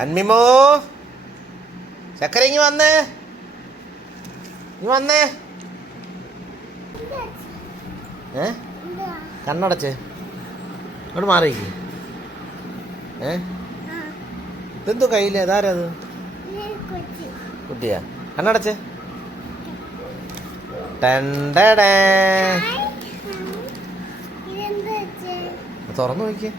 അന്മിമോ ചക്കര ഇങ്ങ് വന്നേ, ഇങ്ങ് വന്നേ. കണ്ണടച്ചേ, അങ്ങോട്ട് മാറിയിക്ക്. ഇതെന്തോ കയ്യില്, അതാരാ അത്? കുട്ടിയാ? കണ്ണടച്ചേ. ടണ്ടടേ, തുറന്നു നോക്കിയേ.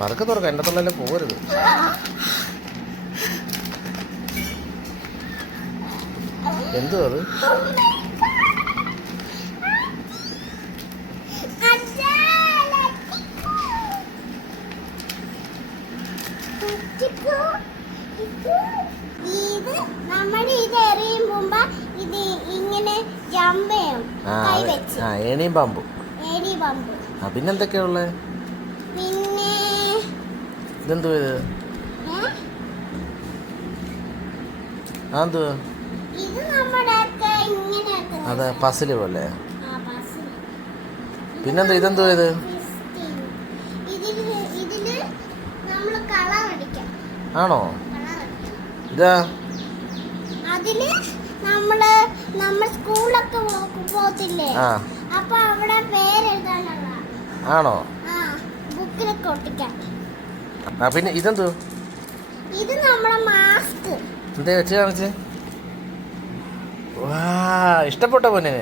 പതുക്കെ തുറക്കാം, എൻ്റെ തൊള്ളല്ലേ പോകരുത്. എന്തോ അത്? ഏണിയും പാമ്പും. പിന്നെന്തൊക്കെയാ ഉള്ളത്? ഇതെന്തോ ഇത്? അതെന്തോ? അതെ, പസില് പോലെ. പിന്നെന്തോ? ഇതെന്തോ ഇത്? ആണോ? ഇതാ സ്കൂളൊക്കെ പോകത്തില്ലേ, അപ്പൊ അവിടെ പേരെഴുതാനുള്ള. ആണോ? ബുക്കിലൊക്കെ ഒട്ടിക്കാൻ. പിന്നെ ഇതെന്തോ? ഇത് നമ്മളെ മാസ്ക്. എന്താ വെച്ച് കാണിച്ചേ? വാ, ഇഷ്ടപ്പെട്ടോ മോനെ?